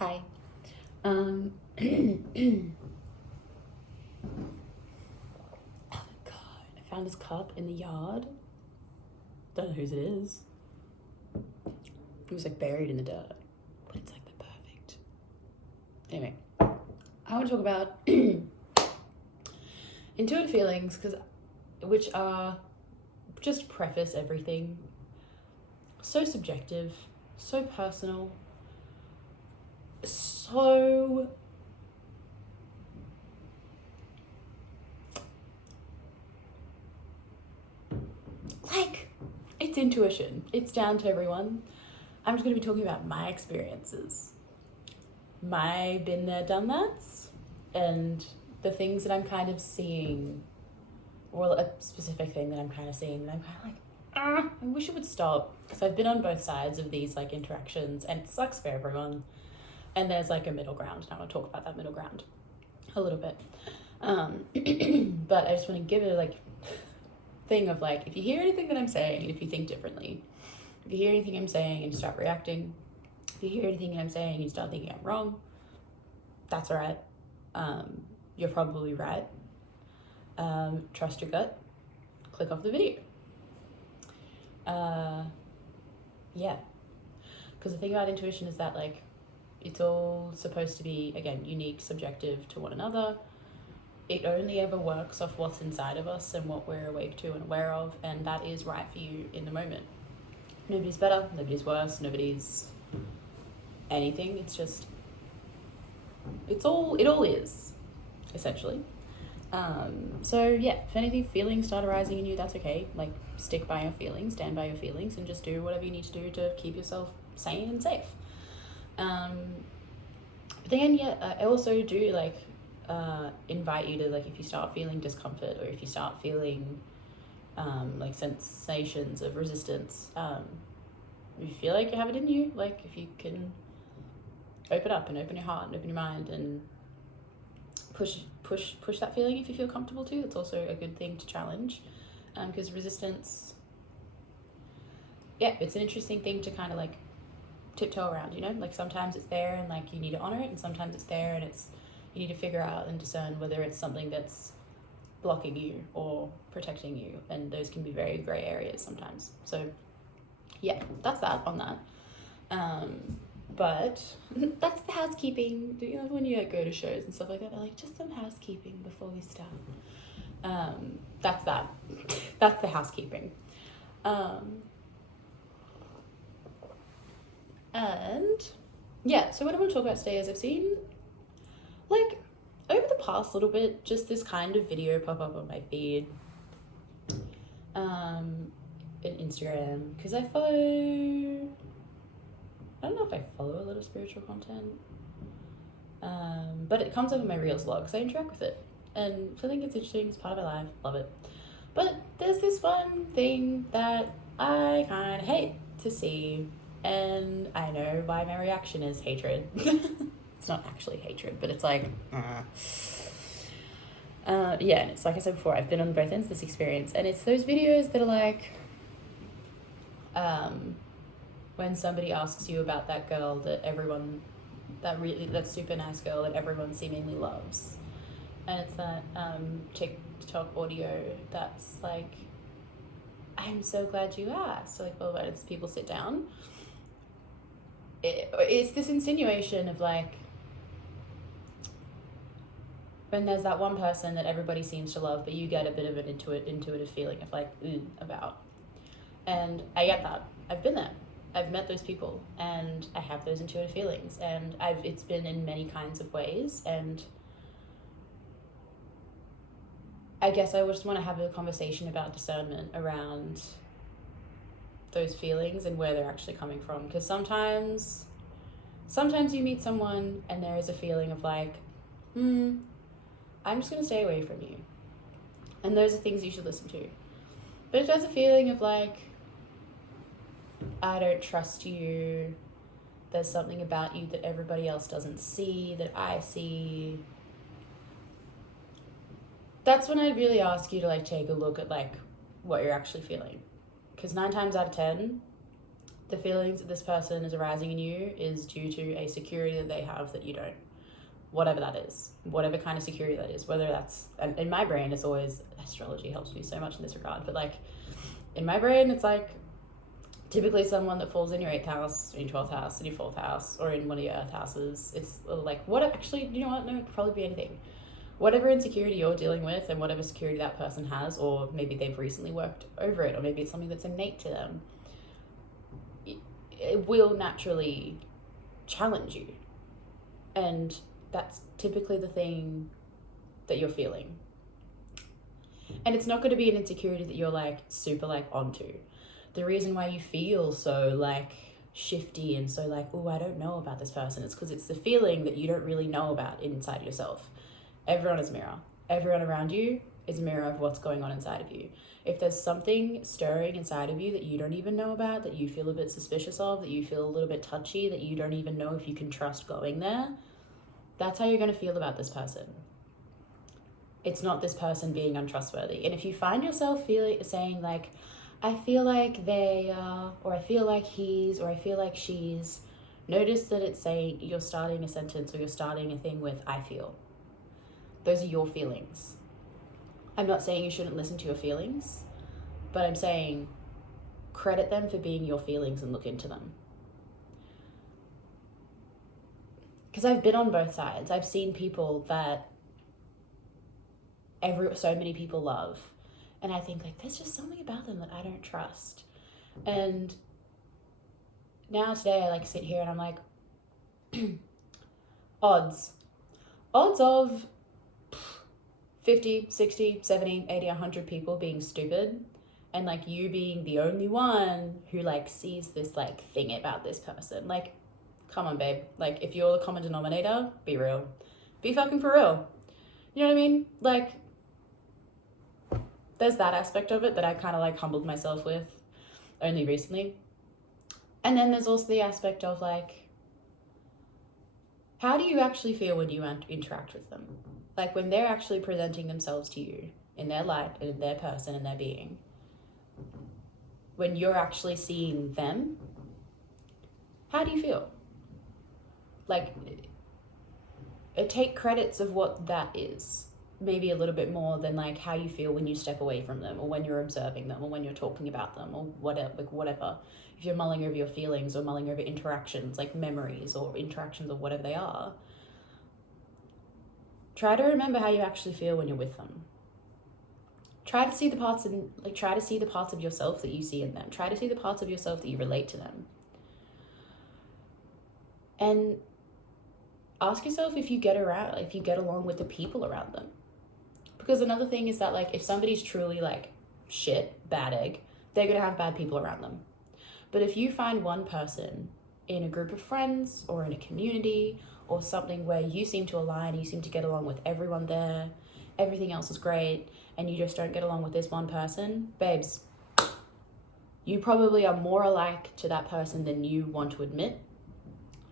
Hi. Oh my god, I found this cup in the yard. Don't know whose it is. It was like buried in the dirt, but it's like the perfect. Anyway, I want to talk about intuitive feelings, which are just preface everything. So subjective, so personal, so it's intuition. It's down to everyone. I'm just going to be talking about my experiences, my been there, done that's, and the things that I'm kind of seeing, or a specific thing that I'm kind of seeing that I'm kind of like, I wish it would stop, because I've been on both sides of these like interactions and it sucks for everyone. And there's like a middle ground, and I want to talk about that middle ground a little bit. But I just want to give it a like thing of like, if you hear anything that I'm saying, if you think differently, if you hear anything I'm saying and you start reacting, if you hear anything I'm saying and you start thinking I'm wrong, that's all right. You're probably right. Trust your gut. Click off the video. Yeah. Because the thing about intuition is that like, it's all supposed to be, again, unique, subjective to one another. It only ever works off what's inside of us and what we're awake to and aware of, and that is right for you in the moment. Nobody's better, nobody's worse, nobody's anything. It's just, it all is, essentially. So yeah, if anything, feelings start arising in you, that's okay. Like, stick by your feelings, stand by your feelings, and just do whatever you need to do to keep yourself sane and safe. But then, yeah, I also do like invite you to, like, if you start feeling discomfort or if you start feeling like sensations of resistance, if you feel like you have it in you, like if you can open up and open your heart and open your mind and push that feeling if you feel comfortable to. It's also a good thing to challenge, because resistance, yeah, it's an interesting thing to kind of like tiptoe around, you know, like sometimes it's there and like you need to honor it, and sometimes it's there and it's, you need to figure out and discern whether it's something that's blocking you or protecting you, and those can be very gray areas sometimes. So yeah, that's that on that. But that's the housekeeping. You know, when you like go to shows and stuff like that, they're like, just some housekeeping before we start. That's that. That's the housekeeping. And yeah, so what I want to talk about today is I've seen, like, over the past little bit, just this kind of video pop up on my feed, in Instagram, because I don't know if I follow a lot of spiritual content, but it comes up in my Reels vlog because I interact with it, and I think it's interesting, it's part of my life, love it. But there's this one thing that I kind of hate to see, and I know why my reaction is hatred. It's not actually hatred, but it's like, yeah, and it's like I said before, I've been on both ends of this experience, and it's those videos that are like, when somebody asks you about that girl that everyone, that super nice girl that everyone seemingly loves, and it's that TikTok audio that's like, I'm so glad you asked. So like, well, it's people sit down. It's this insinuation of like, when there's that one person that everybody seems to love, but you get a bit of an intuitive feeling of like, about. And I get that. I've been there. I've met those people, and I have those intuitive feelings, and it's been in many kinds of ways, and I guess I just want to have a conversation about discernment around those feelings and where they're actually coming from, because sometimes you meet someone and there is a feeling of like, I'm just going to stay away from you, and those are things you should listen to. But if there's a feeling of like, I don't trust you, there's something about you that everybody else doesn't see that I see, that's when I really ask you to like take a look at like what you're actually feeling. Because 9 times out of 10, the feelings that this person is arousing in you is due to a security that they have that you don't. Whatever that is, whatever kind of security that is, whether that's, in my brain, it's always, astrology helps me so much in this regard, but like, in my brain, it's like, typically someone that falls in your 8th house, in your 12th house, in your 4th house, or in one of your earth houses. It's like, what, actually, you know what, no, it could probably be anything. Whatever insecurity you're dealing with and whatever security that person has, or maybe they've recently worked over it, or maybe it's something that's innate to them, it will naturally challenge you. And that's typically the thing that you're feeling. And it's not going to be an insecurity that you're like super like onto. The reason why you feel so like shifty and so like, oh, I don't know about this person, it's because it's the feeling that you don't really know about inside yourself. Everyone is a mirror. Everyone around you is a mirror of what's going on inside of you. If there's something stirring inside of you that you don't even know about, that you feel a bit suspicious of, that you feel a little bit touchy, that you don't even know if you can trust going there, that's how you're going to feel about this person. It's not this person being untrustworthy. And if you find yourself saying like, I feel like they are, or I feel like he's, or I feel like she's, notice that it's saying, you're starting a sentence or you're starting a thing with I feel. Those are your feelings. I'm not saying you shouldn't listen to your feelings, but I'm saying credit them for being your feelings and look into them. Because I've been on both sides. I've seen people that so many people love, and I think like there's just something about them that I don't trust. And now today I like sit here and I'm like, odds of 50, 60, 70, 80, 100 people being stupid, and like you being the only one who like sees this like thing about this person. Like, come on, babe. Like, if you're the common denominator, be real. Be fucking for real. You know what I mean? Like, there's that aspect of it that I kind of like humbled myself with only recently. And then there's also the aspect of like, how do you actually feel when you interact with them? Like when they're actually presenting themselves to you in their light and in their person and their being. When you're actually seeing them, how do you feel? Like, take credits of what that is. Maybe a little bit more than like how you feel when you step away from them, or when you're observing them, or when you're talking about them, or whatever. Like whatever. If you're mulling over your feelings or mulling over interactions, like memories or interactions or whatever they are, try to remember how you actually feel when you're with them. Try to see the parts of yourself that you see in them. Try to see the parts of yourself that you relate to them. And ask yourself if you get along with the people around them. Because another thing is that like if somebody's truly like shit, bad egg, they're gonna have bad people around them. But if you find one person in a group of friends or in a community or something where you seem to align, you seem to get along with everyone there, everything else is great, and you just don't get along with this one person, babes, you probably are more alike to that person than you want to admit.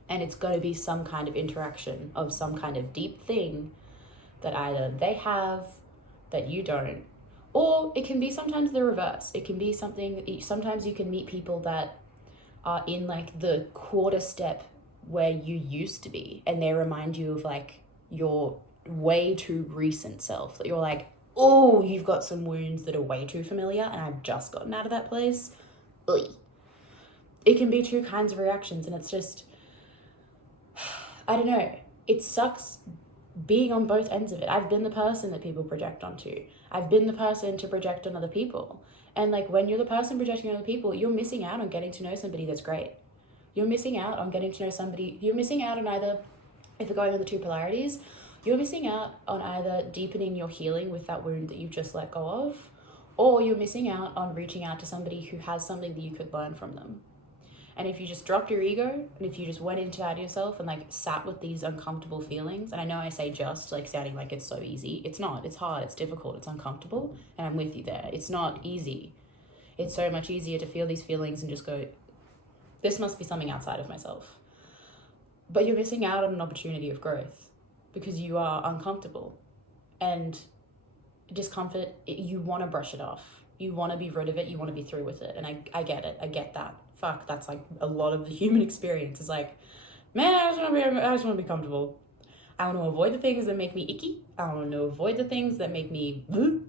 And it's going to be some kind of interaction of some kind of deep thing that either they have that you don't, or it can be sometimes the reverse. It can be sometimes you can meet people that are in like the quarter step where you used to be, and they remind you of like your way too recent self, that you're like, oh, you've got some wounds that are way too familiar and I've just gotten out of that place. Ugh. It can be two kinds of reactions, and it's just, I don't know. It sucks being on both ends of it. I've been the person that people project onto. I've been the person to project on other people. And like when you're the person projecting on other people, you're missing out on getting to know somebody that's great. You're missing out on getting to know somebody. You're missing out on either, if we're going on the two polarities, you're missing out on either deepening your healing with that wound that you've just let go of, or you're missing out on reaching out to somebody who has something that you could learn from them. And if you just dropped your ego, and if you just went inside yourself and like sat with these uncomfortable feelings, and I know I say just like sounding like it's so easy. It's not. It's hard. It's difficult. It's uncomfortable. And I'm with you there. It's not easy. It's so much easier to feel these feelings and just go, this must be something outside of myself. But you're missing out on an opportunity of growth because you are uncomfortable. And discomfort, you want to brush it off. You want to be rid of it. You want to be through with it. And I get it. I get that. Fuck, that's like a lot of the human experience. It's like, man, I just want to be comfortable. I want to avoid the things that make me icky. I want to avoid the things that make me blue.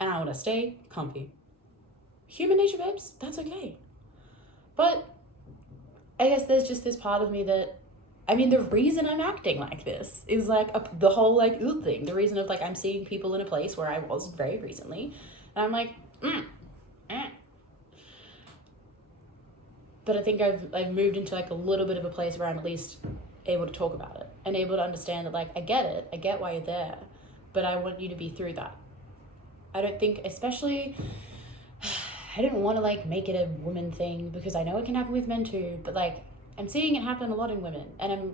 And I want to stay comfy. Human nature, babes. That's okay. But I guess there's just this part of me that, I mean, the reason I'm acting like this is like the whole like ooh thing. The reason of like I'm seeing people in a place where I was very recently, and I'm like, But I think I've moved into like a little bit of a place where I'm at least able to talk about it and able to understand that like I get it, I get why you're there, but I want you to be through that. I don't think, especially, I didn't want to like make it a woman thing because I know it can happen with men too, but like I'm seeing it happen a lot in women, and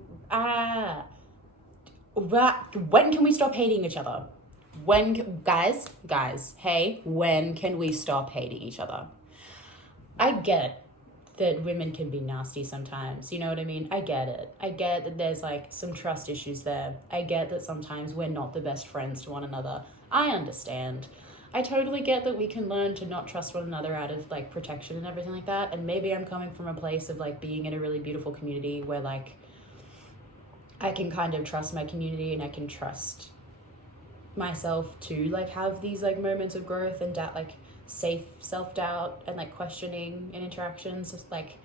when can we stop hating each other? Guys, hey, when can we stop hating each other? I get that women can be nasty sometimes, you know what I mean? I get it. I get that there's like some trust issues there. I get that sometimes we're not the best friends to one another. I understand. I totally get that we can learn to not trust one another out of like protection and everything like that. And maybe I'm coming from a place of like being in a really beautiful community where like I can kind of trust my community and I can trust myself to like have these like moments of growth and doubt, like safe self-doubt and like questioning in interactions. Just like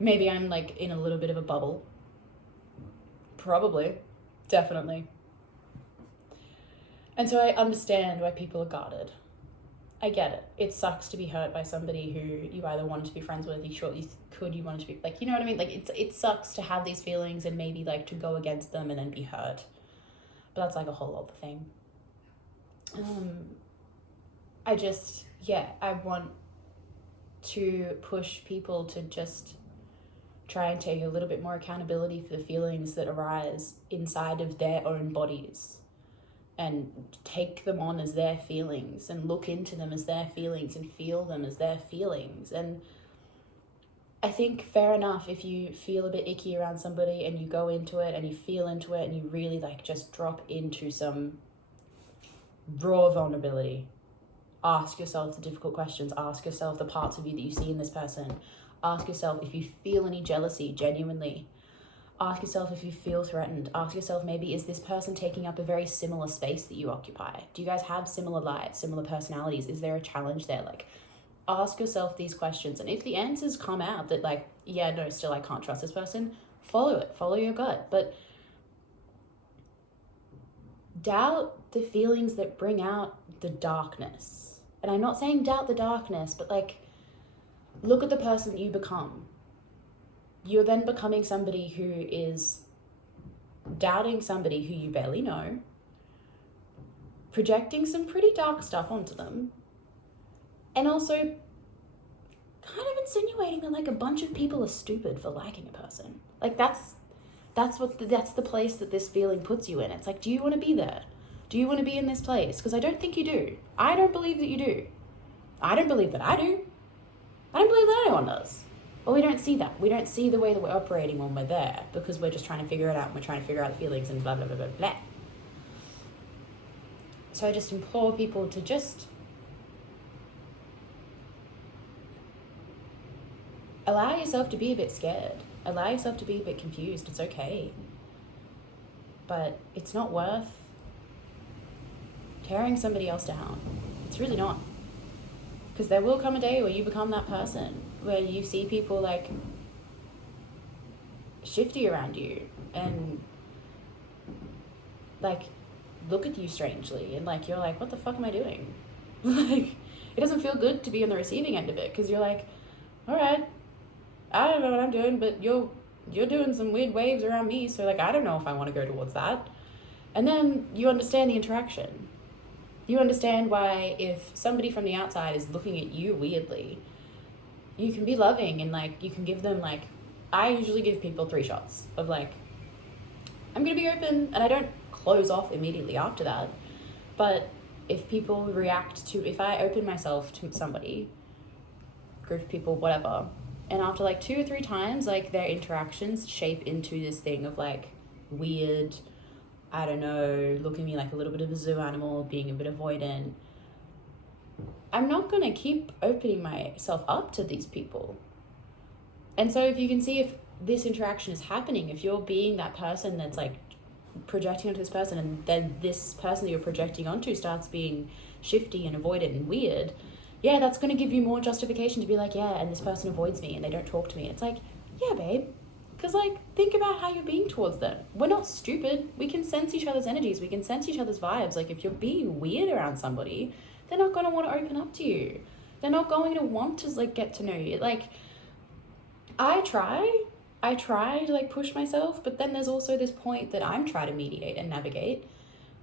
maybe I'm like in a little bit of a bubble. Probably. Definitely. And so I understand why people are guarded. I get it. It sucks to be hurt by somebody who you either wanted to be friends with, you wanted to be, like, you know what I mean? Like, it sucks to have these feelings and maybe, like, to go against them and then be hurt. But that's, like, a whole other thing. I want to push people to just try and take a little bit more accountability for the feelings that arise inside of their own bodies. And take them on as their feelings and look into them as their feelings and feel them as their feelings. And I think fair enough if you feel a bit icky around somebody and you go into it and you feel into it and you really like just drop into some raw vulnerability. Ask yourself the difficult questions. Ask yourself the parts of you that you see in this person. Ask yourself if you feel any jealousy genuinely. Ask yourself if you feel threatened. Ask yourself, maybe, is this person taking up a very similar space that you occupy? Do you guys have similar lives, similar personalities? Is there a challenge there? Like, ask yourself these questions. And if the answers come out that like, yeah, no, still I can't trust this person, follow it. Follow your gut. But doubt the feelings that bring out the darkness. And I'm not saying doubt the darkness, but like, look at the person that you become. You're then becoming somebody who is doubting somebody who you barely know, projecting some pretty dark stuff onto them, and also kind of insinuating that like a bunch of people are stupid for liking a person. Like that's the place that this feeling puts you in. It's like, do you want to be there? Do you want to be in this place? Because I don't think you do. I don't believe that you do. I don't believe that I do. I don't believe that anyone does. But we don't see that. We don't see the way that we're operating when we're there because we're just trying to figure it out and we're trying to figure out the feelings and blah, blah, blah, blah, blah. So I just implore people to just allow yourself to be a bit scared. Allow yourself to be a bit confused. It's okay. But it's not worth tearing somebody else down. It's really not. Because there will come a day where you become that person, where you see people like shifty around you and like look at you strangely and like you're like, what the fuck am I doing? Like, it doesn't feel good to be on the receiving end of it because you're like, all right, I don't know what I'm doing, but you're doing some weird waves around me, so like I don't know if I want to go towards that. And then you understand the interaction. You understand why if somebody from the outside is looking at you weirdly, you can be loving and like you can give them like, I usually give people 3 shots of like, I'm gonna be open, and I don't close off immediately after that. But if people react to, if I open myself to somebody, group of people, whatever, and after like 2 or 3 times, like their interactions shape into this thing of like weird, I don't know, looking at me like a little bit of a zoo animal, being a bit avoidant. I'm not going to keep opening myself up to these people. And so if you can see if this interaction is happening, if you're being that person that's like projecting onto this person, and then this person that you're projecting onto starts being shifty and avoidant and weird, yeah, that's going to give you more justification to be like, yeah, and this person avoids me and they don't talk to me. It's like, yeah, babe, because like, think about how you're being towards them. We're not stupid. We can sense each other's energies. We can sense each other's vibes. Like, if you're being weird around somebody, they're not going to want to open up to you. They're not going to want to like get to know you. Like, I try to like push myself, but then there's also this point that I'm trying to mediate and navigate,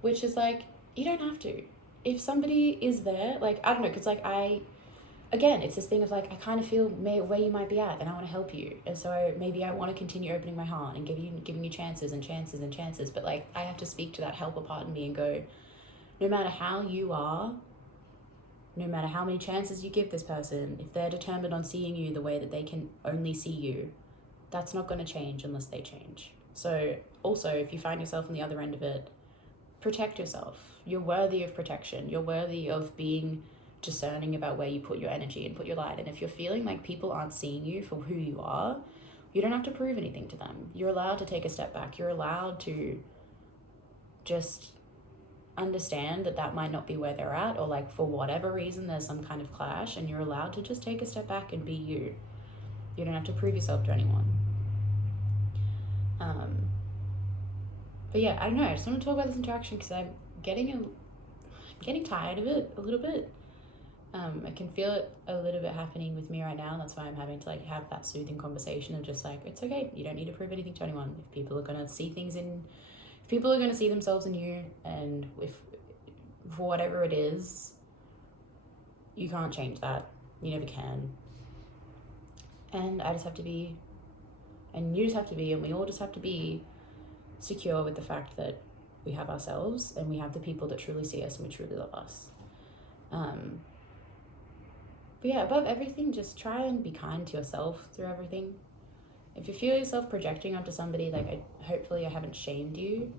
which is like, you don't have to. If somebody is there, like, I don't know, because like again, it's this thing of like, I kind of feel where you might be at and I want to help you. And so maybe I want to continue opening my heart and giving you chances and chances and chances. But like, I have to speak to that helper part in me and go, no matter how you are, no matter how many chances you give this person, if they're determined on seeing you the way that they can only see you, that's not going to change unless they change. So also, if you find yourself on the other end of it, protect yourself. You're worthy of protection. You're worthy of being discerning about where you put your energy and put your light. And if you're feeling like people aren't seeing you for who you are, you don't have to prove anything to them. You're allowed to take a step back. You're allowed to just understand that that might not be where they're at, or like for whatever reason there's some kind of clash, and you're allowed to just take a step back and be you. You don't have to prove yourself to anyone. But yeah, I don't know, I just want to talk about this interaction because I'm getting tired of it a little bit. I can feel it a little bit happening with me right now, and that's why I'm having to like have that soothing conversation of just like, it's okay, you don't need to prove anything to anyone. If people are going to see themselves in you, and if for whatever it is, you can't change that. You never can. And I just have to be, and you just have to be, and we all just have to be secure with the fact that we have ourselves and we have the people that truly see us and we truly love us. But yeah, above everything, just try and be kind to yourself through everything. If you feel yourself projecting onto somebody, like hopefully I haven't shamed you.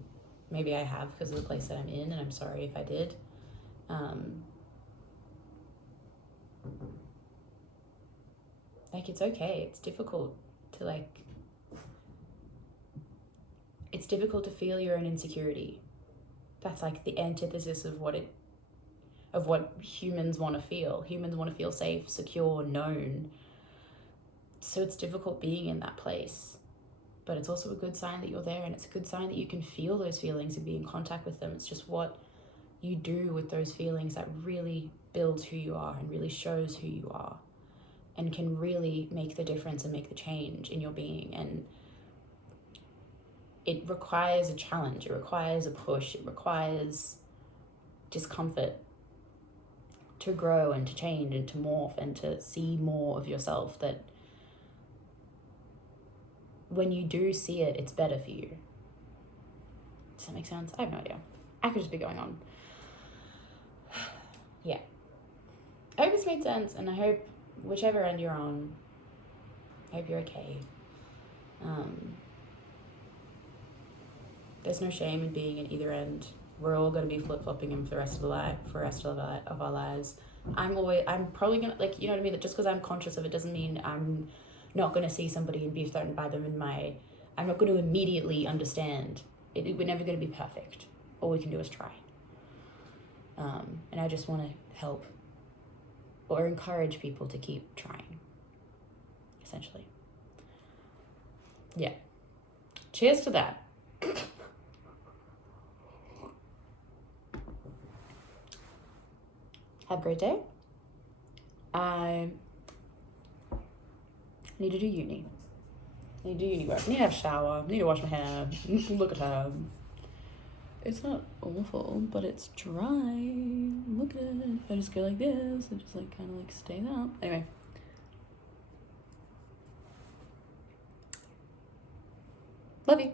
Maybe I have because of the place that I'm in, and I'm sorry if I did. Like, it's okay. It's difficult to feel your own insecurity. That's like the antithesis of what humans want to feel. Humans want to feel safe, secure, known. So it's difficult being in that place. But it's also a good sign that you're there, and it's a good sign that you can feel those feelings and be in contact with them. It's just what you do with those feelings that really builds who you are and really shows who you are, and can really make the difference and make the change in your being. And it requires a challenge, it requires a push, it requires discomfort to grow and to change and to morph and to see more of yourself, that when you do see it, it's better for you. Does that make sense? I have no idea. I could just be going on. Yeah. I hope this made sense, and I hope whichever end you're on, I hope you're okay. There's no shame in being in either end. We're all going to be flip-flopping them for the rest of our lives. I'm probably going to, like, you know what I mean? That just because I'm conscious of it doesn't mean I'm not going to see somebody and be threatened by them I'm not going to immediately understand. We're never going to be perfect. All we can do is try. And I just want to help or encourage people to keep trying, essentially. Yeah. Cheers to that. Have a great day. I need to do uni. I need to do uni work. I need to have a shower. I need to wash my hair. Look at her. It's not awful, but it's dry. Look at it. If I just go like this, it just like kind of like stays out. Anyway. Love you.